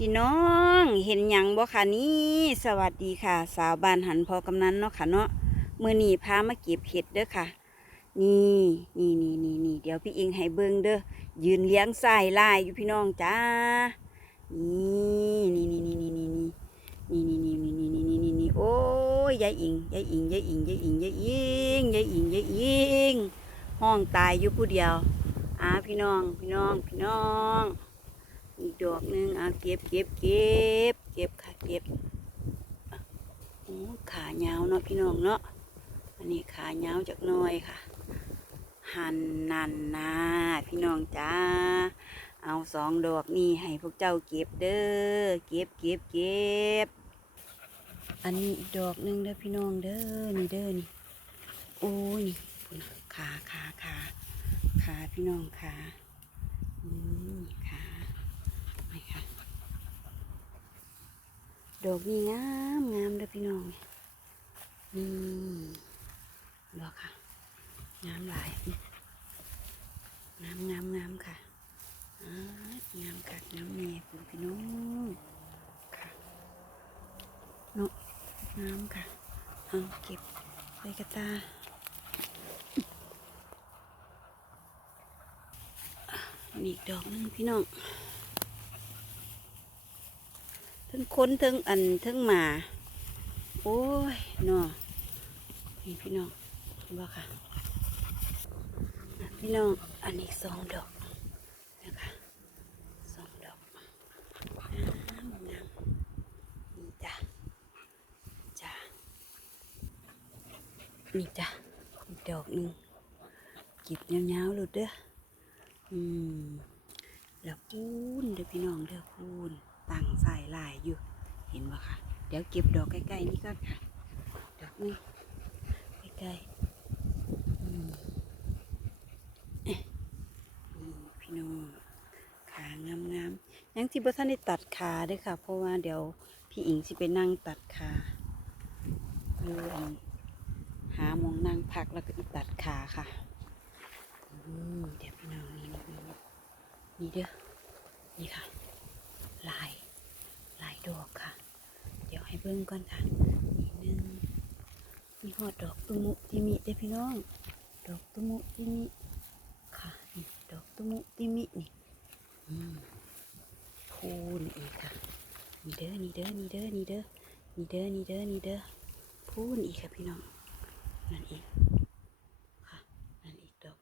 พี่น้องเห็นหยังบ่คะนี่สวัสดีค่ะ สาวบ้านหันพอกำนันเนาะค่ะเนาะมื้อนีพามาเก็บเห็ดเด้อค่ะ นี่นี่นี่นี่นี่เดี๋ยวพี่อิงให้เบิ่งเด้อยืนเลี้ยงสายลายอยู่พี่น้องจ้านี่นี่นี่นี่นี่นี่นี่นี่นี่นี่นี่นี่นี่นี่นี่โอ้ยยายอิงยายอิงยายอิงยายอิงยายอิงยายอิงยายอิงห้องตายอยู่ผู้เดียวอ่าพี่น้องพี่น้องพี่น้อง อีกดอกหนึ่งอะเก็บเก็บเก็บเก็บค่ะเก็บโอ้ขายาวเนาะพี่น้องเนาะอันนี้ขายาวจากน้อยค่ะ หันนันนาพี่น้องจ้าเอาสองดอกนี่ให้พวกเจ้าเก็บเด้อเก็บเก็บเก็บอันนี้อีกดอกหนึ่งเด้อพี่น้องเด้อนี่เด้อนี่โอ้ยนี่ขาขาขาขาพี่น้องขาอืมขา ไปค่ะ ดอกนี้งามงามเด้อพี่น้องนี่ดอกค่ะ งามหลาย งามงามงามค่ะงามกัดงามเมียคุณพี่น้องค่ะเนาะงามค่ะเอาเก็บใส่กระตาอีกดอกหนึงพี่น้อง ทั้งคนทั้งอันทั้งหมา โอ้ยเนาะนี่พี่น้องเห็นบ่ค่ะ พี่น้องอันนี้สองดอกนะคะสองดอกงามงามนี่จ้ะจ้ะนี่จ้ะอีกดอกหนึ่งก็บยาวๆเลยเด้ออืมแล้วพูนเด้อพี่น้องเด้อพูน ตั้งสายลายอยู่ เห็นบ่ค่ะ เดี๋ยวเก็บดอกใกล้ๆนี่ก่อนค่ะดอกนี้ใกล้ๆพี่น้องขางามๆยังที่บ่ทันได้ตัดขาด้วยค่ะ เพราะว่าเดี๋ยวพี่อิงสิไปนั่งตัดขาอยู่อันหามองนั่งพักแล้วก็ตัดขาค่ะอืมเดี๋ยวพี่น้องนี่นี่นี่เด้อนี่ค่ะ ลาย ดอกค่ะ เดี๋ยวให้เบิ่งก่อนค่ะนี่หนึ่งมีหอดดอกตุมุติมิเด้พี่น้อง ดอกตุมุติมิค่ะนี่ดอกตุมุติมินี่พูนอีกค่ะนี่เด้อนี่เด้อนี่เด้อนี่เด้อนี่เด้อนี่เด้อนี่เด้อพูนอีกค่ะพี่น้องนั่นอีกค่ะนั่นอีกดอก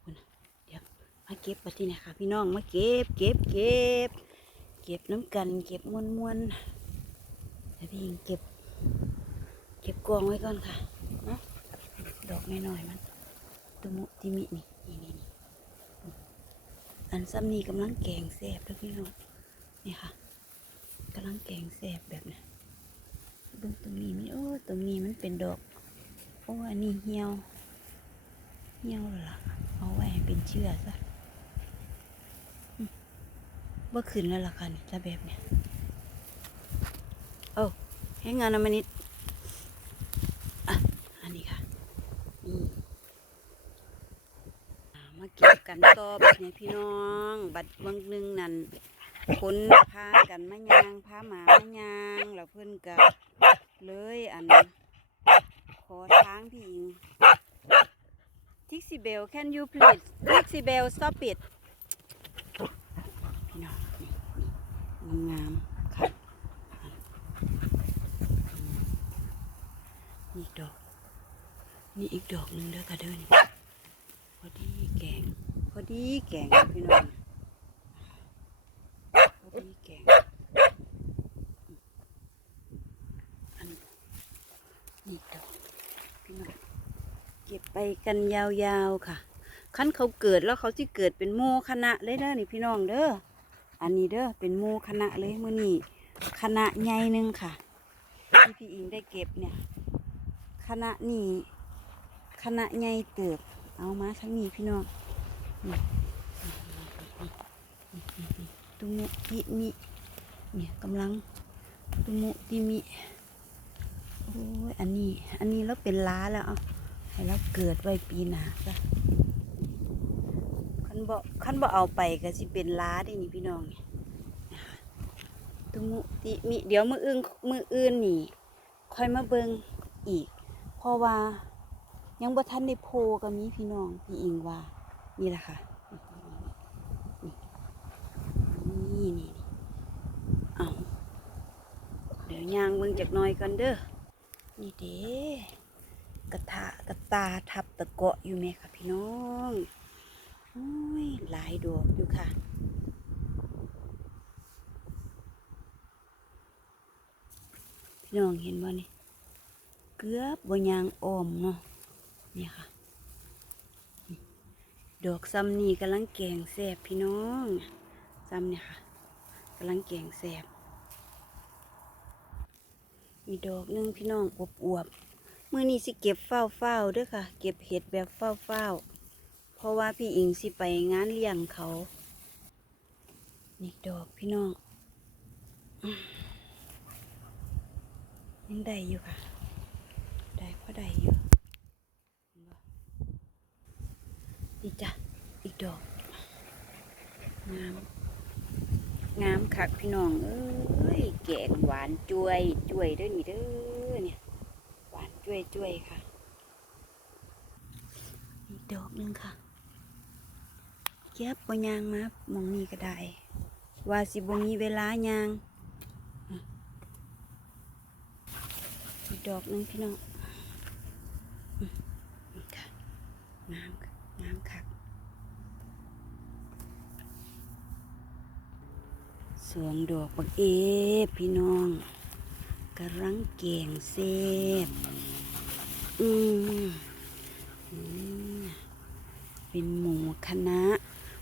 พูนน่ะเดี๋ยวมาเก็บปะที่ไหนค่ะพี่น้องมาเก็บเก็บเก็บ เก็บน้ำกัน เก็บมวนมวนเดี๋ยวพี่ยิงเก็บ เก็บกองไว้ก่อนค่ะเนาะดอกน้อยๆมันตุมุติมินี่นี่นี่อันซ้ำนี่กำลังแกงแสบแล้วพี่น้องนี่ค่ะกำลังแกงแสบแบบนี้เบิ่งตรงนี้มีโอ้ตรงนี้มันเป็นดอกโอ้อันนี้เหี่ยวเหี่ยวแล้วล่ะเอาไว้เป็นเชื้อซะ บ่ขึ้นแล้วล่ะค่ะนี่ถ้าแบบเนี้ยโอ้ให้งานอมนิดอะอันนี้ค่ะนี่มาเก็บกันต่อแบบนี้พี่น้อง บัดบางหนึงนั่นคนพากันมายางพาหมามายางแล้วเพิ่อนก็เลยอันขอทางพี่อิงทิกซี่เบล can you please ทิกซี่เบล stop it พี่น้องนี่นี่ งามค่ะ นี่ดอก นี่อีกดอกหนึ่งเด้อค่ะเด้อนี่พอดีแกง พอดีแกงพี่น้องพอดีแกงอันนี่ดอกพี่น้องเก็บไปกันยาวๆค่ะขั้นเขาเกิดแล้วเขาที่เกิดเป็นโมคณะเลยเด้อนี่พี่น้องเด้อ อันนี้เด้อเป็นโมคณะเลยมือนี้คณะใหญ่หนึ่งค่ะที่พี่อิงได้เก็บเนี่ยคณะนี่คณะใหญ่เติบ เอามาทั้งนี้พี่น้องตุมุติมิเนี่ยกำลังตุมุติมิโอ้ยอันนี้ อันนี้แล้วเป็นล้าแล้วเอาให้เราเกิดไว้ปีหน้าซะ นบ่คันบ่เอาไปก็สิเป็นล้าได้นี่พี่น้องนี่นะคะตุมุติมิเดี๋ยวมืออื่นมืออื่นนี่ค่อยมาเบิงอีก เพราะว่ายังบ่ทันได้โพก็มีพี่น้องพี่อิงว่านี่แหละค่ะนี่นี่นเอาเดี๋ยวยางเบิ่งจากหน้อยกันเด้อนี่เด้กระทะกระตาทับตะเกาะอยู่ไหมค่ะพี่น้อง อ้ยหลายดอกอยู่ค่ะ พี่น้องเห็นบ่นี่ เกือบบ่ยางอ้อมเนาะ นี่ค่ะ ดอกซ้ำนี่กำลังแกงแซ่บพี่น้องซ้ำเนี่ยค่ะกำลังแกงแซ่บมีดอกหนึงพี่น้องอวบอวบมื่อนี้สิเก็บเฝ้าเฝ้าด้อค่ะ เก็บเห็ดแบบเฝ้าเฝ้า เพราะว่าพี่อิงสิไปงานเลี้ยงเขา นี่ดอกพี่น้องยังได้อยู่ค่ะ ได้พอได้อยู่นี่จ้ะ อีกดอก งาม งามคักพี่น้อง เอ้ย แกงหวานจ้วยจ้วยด้อนี่เด้อเนี่ย หวานจ้วยจ้วยค่ะ อีกดอกหนึงค่ะ เก็บปยางมามองนี่ก็ได้ ว่าสิบ่มีเวลายางดอกหนึงพี่น้องนี่ค่ะงามค่ะงามคัก สวงดอกบักเอฟพี่น้องกำลังเก่งเซฟอืมเป็นหมูคณะ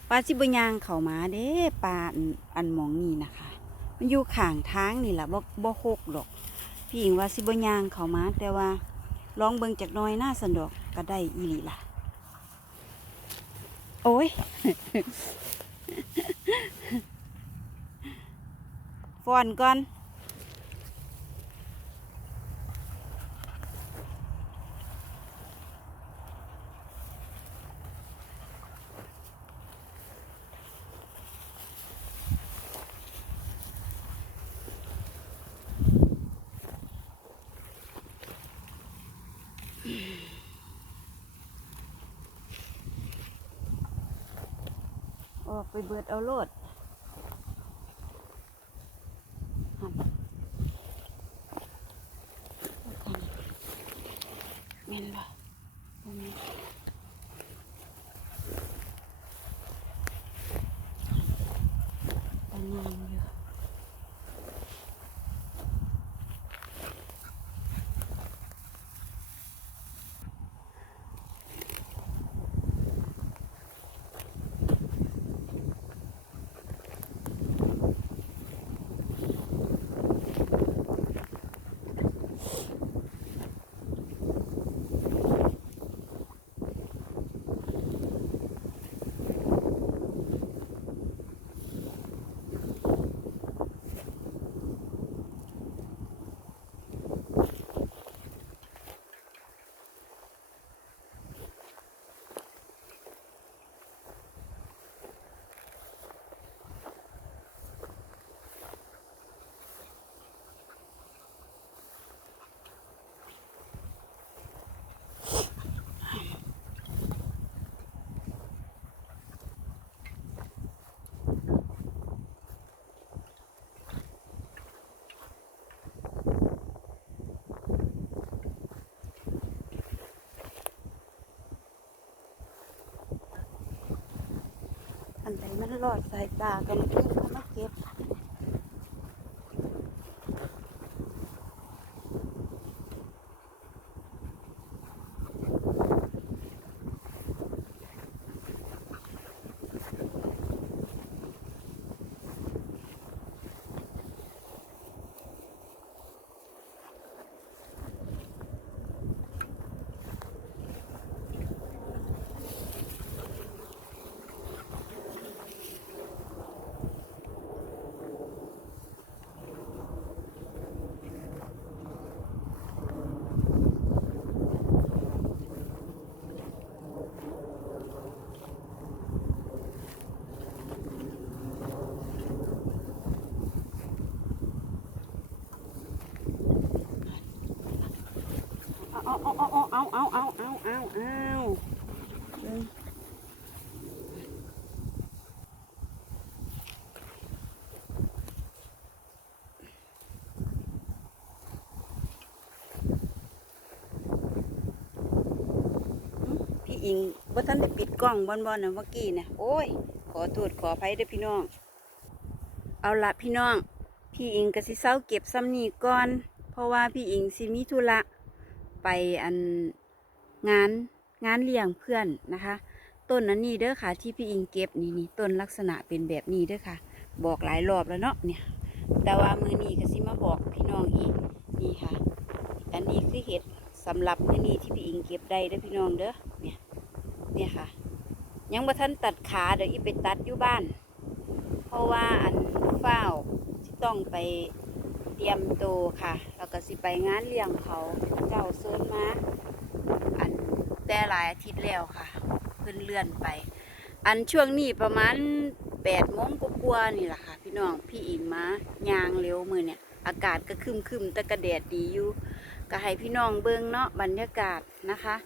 ปลาสิบยางเข้ามาเด้ปลาอันหมองนี่นะคะ มันอยู่ข่างทางนี่แหละบ่บ่หกดอก พี่หญิงว่าสิบยางเข้ามา แต่ว่าลองเบิ่งจากน้อยหน้าสันดอกก็ได้อีหลีล่ะ โอ้ยฟอนก่อน กไปเบิดเอาโลดหั่นแม่นบ่บ่แม่นตางามอยู่ อัน ไหนมันรอดสายตากันเพื่อน อิงว่าท่านได้ปิดกล้องบอนบอนนะเมื่อกี้เนี่ยโอ้ย ขอโทษขออภัยด้วยพี่น้อง เอาละพี่น้อง พี่อิงก็สิเศร้าเก็บซ้ำนี่ก่อน เพราะว่าพี่อิงสิมีธุระไปอันงานงานเลี้ยงเพื่อนนะคะ ต้นนั้นนี่เด้อค่ะ ที่พี่อิงเก็บนี่นี่ต้นลักษณะเป็นแบบนี้เด้อค่ะ บอกหลายรอบแล้วเนาะเนี่ย แต่ว่ามือนี้ก็สิมาบอกพี่น้องอีกนี่ค่ะ อันนี้คือเห็ดสำหรับมือนี้ที่พี่อิงเก็บได้เด้อพี่น้องเด้อเนี่ย เนี่ยค่ะ ยังบ่ทันตัดขาเดี๋ยวอีไปตัดอยู่บ้าน เพราะว่าอันเฝ้าที่ต้องไปเตรียมตัวค่ะ แล้วก็สิไปงานเลี้ยงเขาเจ้าเซินมาอันแต่หลายอาทิตย์แล้วค่ะเพิ่นเลื่อนไป อันช่วงนี้ประมาณแปดโมงกว่านี่แหละค่ะ พี่น้องพี่อิงมายางเร็วมือเนี่ย อากาศก็ครึมแต่กระแดดดีอยู่ก็ให้พี่น้องเบิ่งเนาะบรรยากาศนะคะ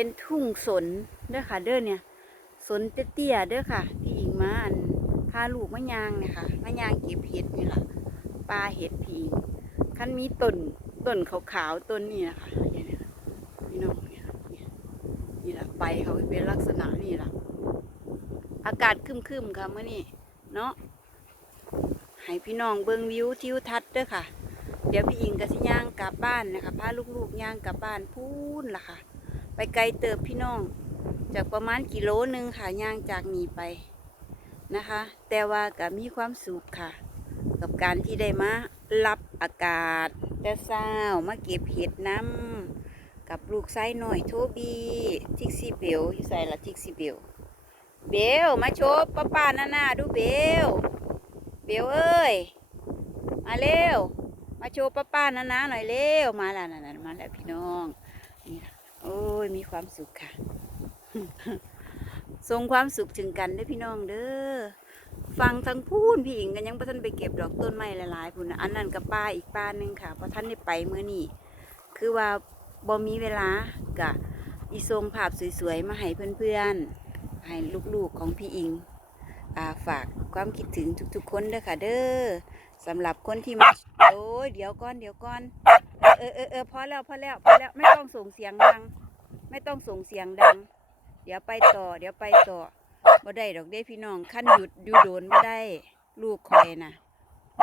เป็นทุ่งสนเด้อค่ะเด้อเนี่ยสนเตี้ยๆเด้อค่ะ พี่อิงมาอันพาลูกมะยางเนี่ยค่ะมะยางเก็บเห็ดนี่ล่ะปลาเห็ดพี่อิงคันมีต้นต้นขาวๆต้นนี่นะคะนี่ยเนี่ยพี่น้องเนี่ยนี่ยนี่ล่ะใบเขาเป็นลักษณะนี่ล่ะอากาศคึมๆค่ะเมื่อนี้เนาะให้พี่น้องเบิ่งวิวทิวทัศน์เด้อค่ะ เดี๋ยวพี่อิงกับสิย่างกลับบ้านนะคะพาลูกๆย่างกลับบ้านพูนล่ะค่ะ ไปไกลเติบพี่น้อง จากประมาณกิโลนึงค่ะย่างจากนี้ไปนะคะ แต่ว่าก็มีความสุขค่ะ กับการที่ได้มารับอากาศ แต่เช้ามาเก็บเห็ดน้ำกับลูกไส้หน่อยโทบีทิกซี่เบลอยู่ใส่ละทิกซี่เบลเบลมาโชว์ป้าป้าหน้าหน้าดูเบลเบลเอ้ยมาเร็ว มาโชว์ป้าป้านานาหน่อยเร็วมาแล้วนั่นมาแล้วพี่น้องนี่ล่ะ โอ้ย มีความสุขค่ะ ส่งความสุขถึงกันด้พี่น้องเด้อ ฟังทั้งพูนพี่อิงกันยังพระท่านไปเก็บดอกต้นไม้หลายๆพุ่นอันนั้นกับป้าอีกป้านึงค่ะเพราะท่านได้ไปเมื่อนี้คือว่าบ่มีเวลากะอีทรงภาพสวยๆ มาให้เพื่อนๆ ให้ลูกๆของพี่อิงอาฝากความคิดถึงทุกๆคนเด้อค่ะเด้อ สำหรับคนที่มาโอ้ยเดี๋ยวก่อนเดี๋ยวก่อนเออเออเออพอแล้วพอแล้วพอแล้วไม่ต้องส่งเสียงดัง ไม่ต้องส่งเสียงดัง เดี๋ยวไปต่อ เดี๋ยวไปต่อบ่ได้ดอกเด้พี่น้องขั้นหยุดอยู่โดนไม่ได้ลูกคอยนะ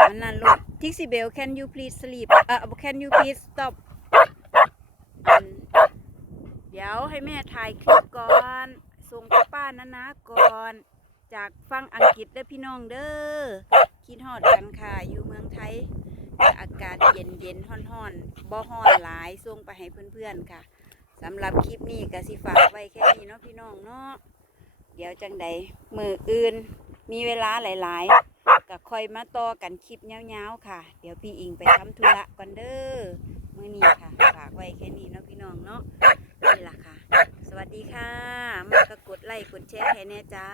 อันนั้นลูกทิกซี่เบล can you please sleep เอ่อ can you please stop อืมเดี๋ยวให้แม่ถ่ายคลิปก่อนส่งป้าป้านะนะก่อน จากฟังอังกฤษเด้อพี่น้องเด้อ คิดฮอดกันค่ะ อยู่เมืองไทย อากาศเย็นเย็นๆฮ้อนๆบ่ฮ้อนหลายส่งไปให้เพื่อนๆค่ะสำหรับคลิปนี้ก็สิฝากไว้แค่นี้เนาะพี่น้องเนาะเดี๋ยวจังใดมืออื่น มีเวลาหลาย ๆก็ค่อยมาต่อกันคลิปยาวๆค่ะ เดี๋ยวพี่อิงไปทำธุระก่อนเด้อมื้อนี้ค่ะ ฝากไว้แค่นี้เนาะพี่น้องเนาะนี่ล่ะค่ะ สวัสดีค่ะ มากก็กดไลค์กดแชร์ให้แน่จ้า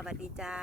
สวัสดีจ้า